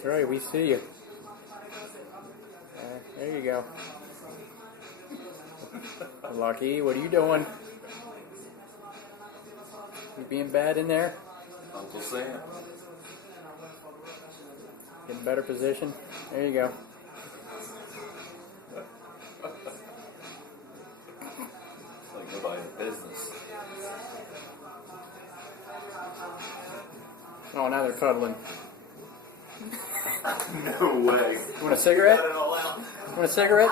That's right, we see you. There you go. Lucky, what are you doing? You being bad in there? Uncle Sam. Get in better position. There you go. It's like nobody's business. Oh, now they're cuddling. No way. You want a cigarette? Got it all out. Want a cigarette?